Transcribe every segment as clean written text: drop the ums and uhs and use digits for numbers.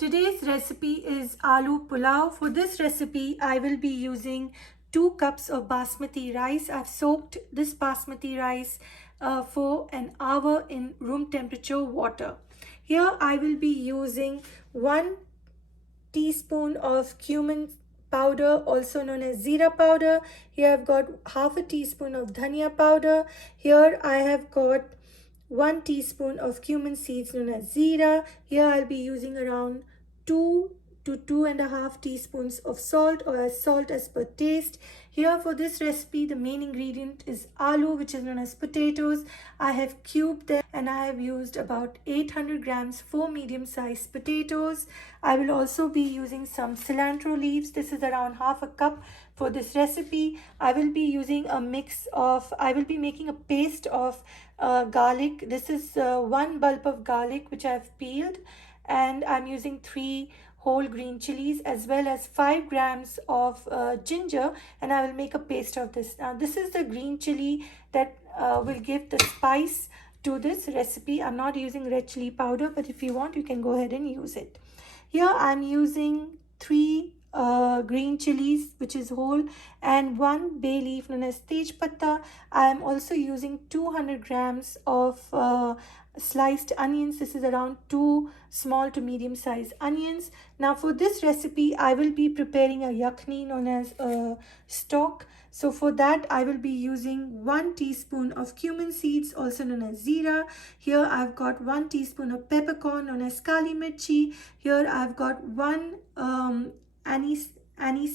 Today's recipe is Aloo Pulao. For this recipe, I will be using 2 cups of Basmati rice. I've soaked this Basmati rice for an hour in room temperature water. Here I will be using 1 teaspoon of cumin powder, also known as zira powder. Here I've got half a teaspoon of dhania powder. Here I have got 1 teaspoon of cumin seeds known as zira. Here I'll be using around 2 to 2.5 teaspoons of salt, or as salt as per taste. Here for this recipe, the main ingredient is aloo, which is known as potatoes. I have cubed them and I have used about 800 grams for medium-sized potatoes. I will also be using some cilantro leaves. This is around half a cup for this recipe. I will be using a mix of, I will be making a paste of garlic. This is 1 bulb of garlic which I have peeled, and I'm using 3 whole green chilies as well as 5 grams of ginger, and I will make a paste of this. Now this is the green chili that will give the spice to this recipe. I'm not using red chili powder, but if you want you can go ahead and use it. Here I'm using 3 green chilies which is whole and 1 bay leaf known as tej patta. I am also using 200 grams of sliced onions. This is around 2 small to medium sized onions. Now for this recipe I will be preparing a yakhni known as stock. So for that I will be using 1 teaspoon of cumin seeds, also known as zira. Here I've got 1 teaspoon of peppercorn known as kali mirchi. Here I've got 1 anise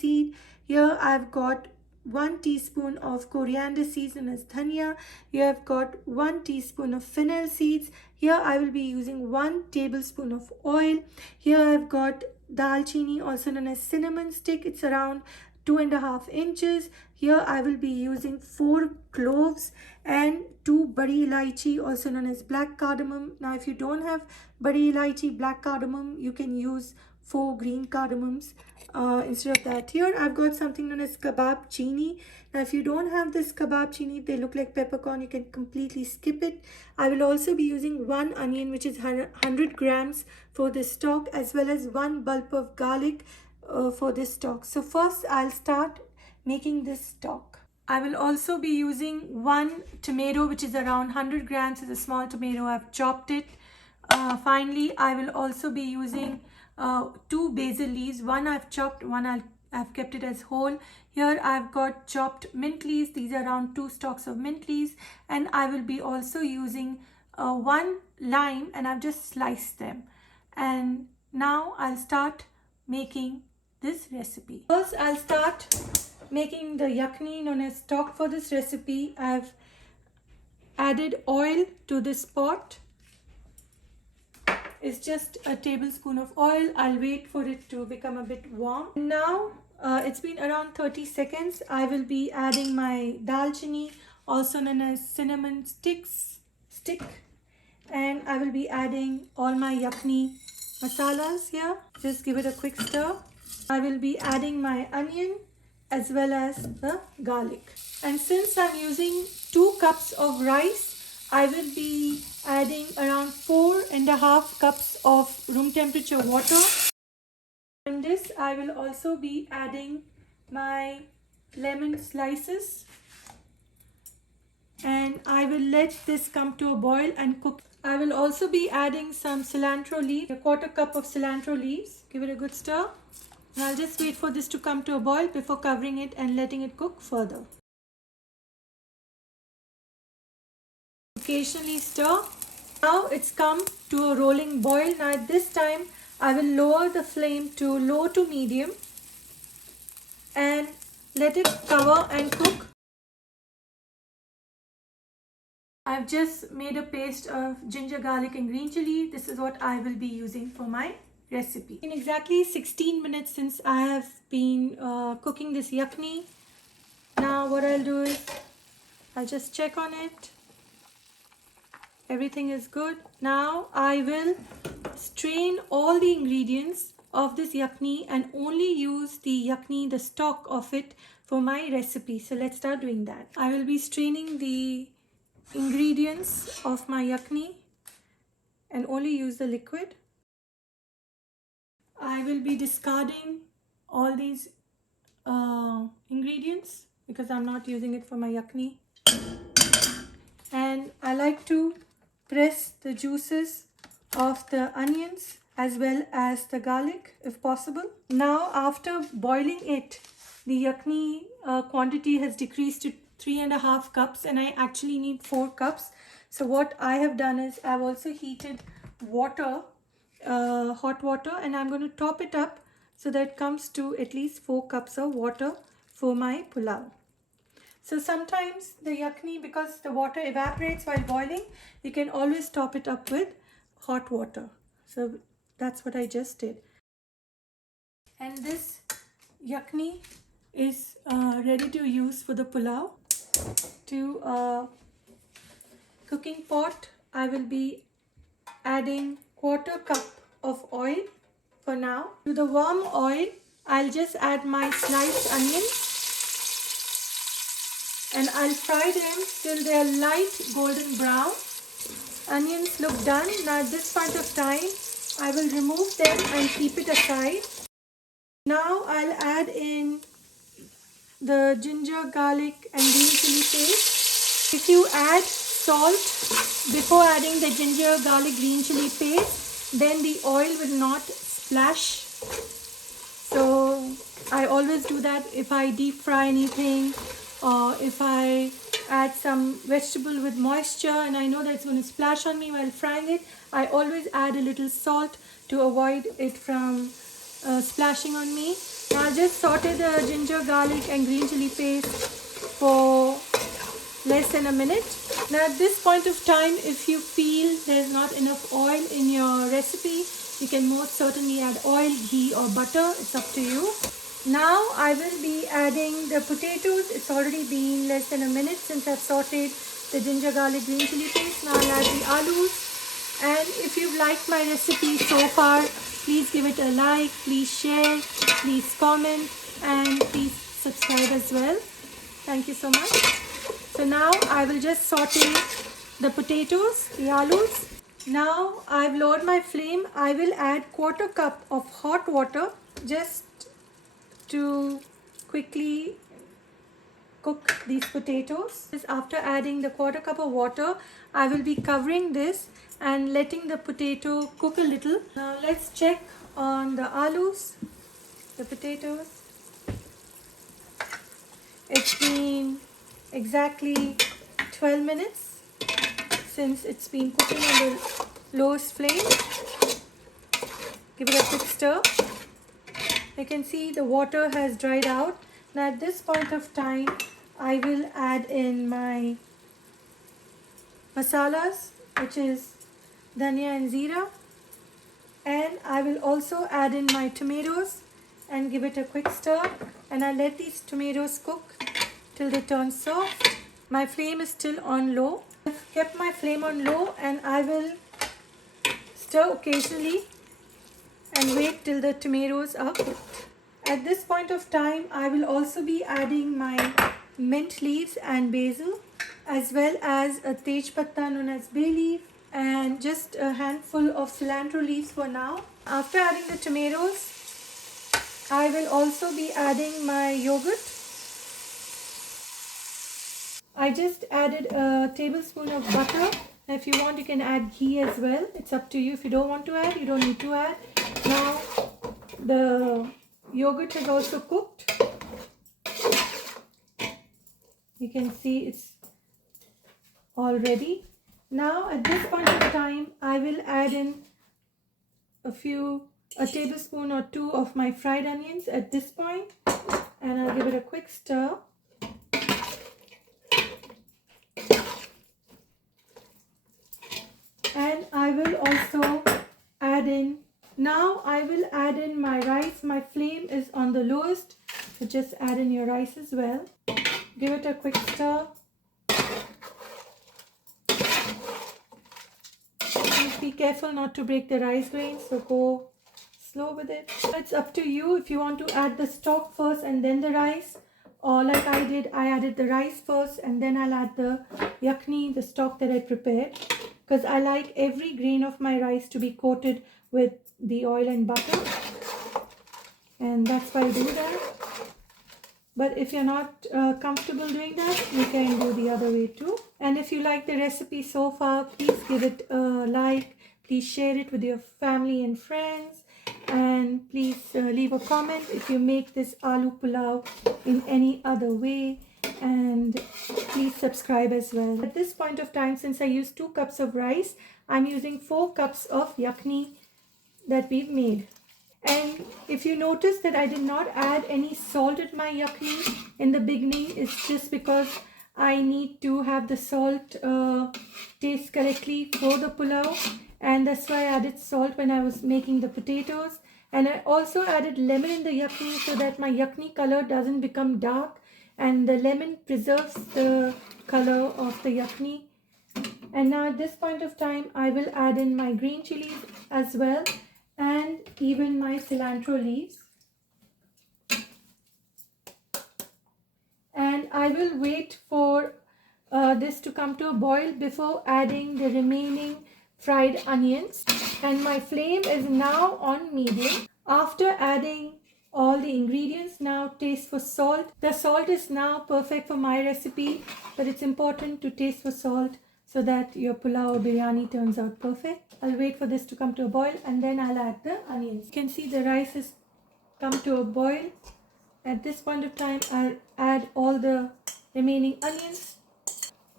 seed. Here I've got 1 teaspoon of coriander seeds known as dhania. Here I've got 1 teaspoon of fennel seeds. Here I will be using 1 tablespoon of oil. Here I've got dalchini, also known as cinnamon stick. It's around 2.5 inches. Here I will be using 4 cloves and 2 badi elaichi, also known as black cardamom. Now if you don't have badi elaichi, black cardamom, you can use 4 green cardamoms instead of that. Here I've got something known as kebab chini. Now if you don't have this kebab chini, they look like peppercorn, you can completely skip it. I will also be using 1 onion which is 100 grams for this stock, as well as 1 bulb of garlic for this stock. So first I'll start making this stock. I will also be using 1 tomato which is around 100 grams. It's a small tomato. I've chopped it. Finally I will also be using 2 basil leaves. 1 I've chopped, 1 I've kept it as whole. Here I've got chopped mint leaves. These are around 2 stalks of mint leaves, and I will be also using 1 lime, and I've just sliced them. And now I'll start making this recipe. First I'll start making the yakhni known as stock. For this recipe I've added oil to this pot. It's just a tablespoon of oil. I'll wait for it to become a bit warm. Now it's been around 30 seconds. I will be adding my dalchini, also known as cinnamon stick, and I will be adding all my yakhni masalas here. Just give it a quick stir. I will be adding my onion as well as the garlic. And since I'm using 2 cups of rice, I will be adding around 4.5 cups of room temperature water. In this I will also be adding my lemon slices, and I will let this come to a boil and cook. I will also be adding some cilantro leaves, a 1/4 cup of cilantro leaves. Give it a good stir. And I'll just wait for this to come to a boil before covering it and letting it cook further. Occasionally stir. Now it's come to a rolling boil. Now at this time I will lower the flame to low to medium and let it cover and cook. I've just made a paste of ginger, garlic and green chili. This is what I will be using for my recipe. In exactly 16 minutes since I have been cooking this yakhni. Now what I'll do is I'll just check on it. Everything is good. Now I will strain all the ingredients of this yakhni and only use the yakhni, the stock of it, for my recipe. So let's start doing that. I will be straining the ingredients of my yakhni and only use the liquid. I will be discarding all these ingredients because I'm not using it for my yakhni. And I like to press the juices of the onions as well as the garlic if possible. Now after boiling it, the yakhni quantity has decreased to 3.5 cups and I actually need 4 cups. So what I have done is I've also heated water, hot water, and I'm going to top it up so that it comes to at least 4 cups of water for my pulao. So sometimes the yakhni, because the water evaporates while boiling, you can always top it up with hot water. So that's what I just did. And this yakhni is ready to use for the pulao. To a cooking pot, I will be adding 1/4 cup of oil for now. To the warm oil, I'll just add my sliced onions. And I'll fry them till they are light golden brown. Onions look done. Now at this point of time, I will remove them and keep it aside. Now I'll add in the ginger, garlic and green chili paste. If you add salt before adding the ginger, garlic, green chili paste, then the oil will not splash. So I always do that if I deep fry anything, or if I add some vegetable with moisture and I know that it's going to splash on me while frying it, I always add a little salt to avoid it from splashing on me. Now I'll just saute the ginger, garlic and green chili paste for less than a minute. Now at this point of time, if you feel there's not enough oil in your recipe, you can most certainly add oil, ghee or butter. It's up to you. Now I will be adding the potatoes. It's already been less than a minute since I've sauteed the ginger, garlic, green chili paste. Now I'll add the aloos. And if you've liked my recipe so far, please give it a like, please share, please comment and please subscribe as well. Thank you so much. So now I will just saute the potatoes, the aloos. Now I've lowered my flame. I will add 1/4 cup of hot water just to quickly cook these potatoes. After adding the 1/4 cup of water, I will be covering this and letting the potato cook a little. Now let's check on the aloos, the potatoes. It's been exactly 12 minutes since it's been cooking on the lowest flame. Give it a quick stir. You can see the water has dried out. Now at this point of time, I will add in my masalas, which is dhania and zeera. And I will also add in my tomatoes and give it a quick stir. And I'll let these tomatoes cook till they turn soft. My flame is still on low. I've kept my flame on low and I will stir occasionally and wait till the tomatoes are cooked. At this point of time, I will also be adding my mint leaves and basil, as well as a tej patta known as bay leaf, and just a handful of cilantro leaves for now. After adding the tomatoes, I will also be adding my yogurt. I just added a tablespoon of butter. If you want, you can add ghee as well. It's up to you. If you don't want to add, you don't need to add. Now the yogurt is also cooked. You can see it's all ready. Now at this point of time, I will add in a tablespoon or 2 of my fried onions at this point, and I'll give it a quick stir. And I will also add in, now I will add in my rice. My flame is on the lowest, so just add in your rice as well. Give it a quick stir. Please be careful not to break the rice grains, so go slow with it. It's up to you if you want to add the stock first and then the rice, or like I did, I added the rice first and then I'll add the yakhni, the stock that I prepared, because I like every grain of my rice to be coated with the oil and butter. and that's why I do that. But if you're not comfortable doing that, you can do the other way too. And if you like the recipe so far, please give it a like. Please share it with your family and friends. And please leave a comment if you make this aloo pulao in any other way. And please subscribe as well. At this point of time, since I use 2 cups of rice, I'm using 4 cups of yakhni that we've made. And if you notice that I did not add any salt at my yakhni in the beginning, it's just because I need to have the salt taste correctly for the pulao, and that's why I added salt when I was making the potatoes. And I also added lemon in the yakhni so that my yakhni color doesn't become dark, and the lemon preserves the color of the yakhni. And now at this point of time, I will add in my green chilies as well, and even my cilantro leaves. And I will wait for this to come to a boil before adding the remaining fried onions. And my flame is now on medium. After adding all the ingredients, now taste for salt. The salt is now perfect for my recipe, but it's important to taste for salt so that your pulao or biryani turns out perfect. I'll wait for this to come to a boil, and then I'll add the onions. You can see the rice has come to a boil. At this point of time, I'll add all the remaining onions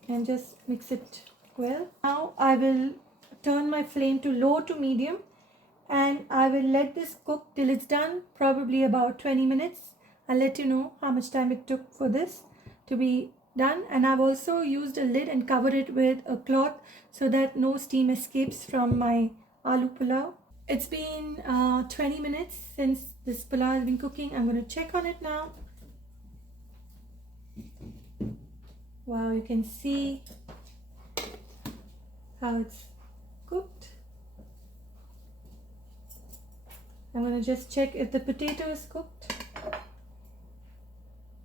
and just mix it well. Now I will turn my flame to low to medium, and I will let this cook till it's done, probably about 20 minutes. I'll let you know how much time it took for this to be done. And I've also used a lid and covered it with a cloth so that no steam escapes from my aloo pulao. It's been 20 minutes since this pulao has been cooking. I'm going to check on it now. Wow, you can see how it's cooked. I'm going to just check if the potato is cooked.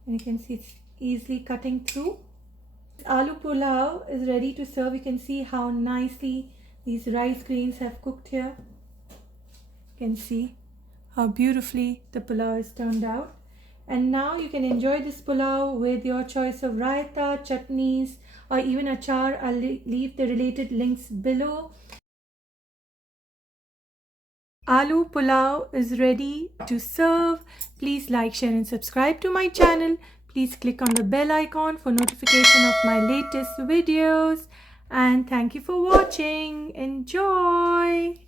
And you can see it's easily cutting through. Aloo pulao is ready to serve. You can see how nicely these rice grains have cooked here. You can see how beautifully the pulao has turned out. And now you can enjoy this pulao with your choice of raita, chutneys, or even achar. I'll leave the related links below. Aloo pulao is ready to serve. Please like, share and subscribe to my channel. Please click on the bell icon for notification of my latest videos. And thank you for watching. Enjoy!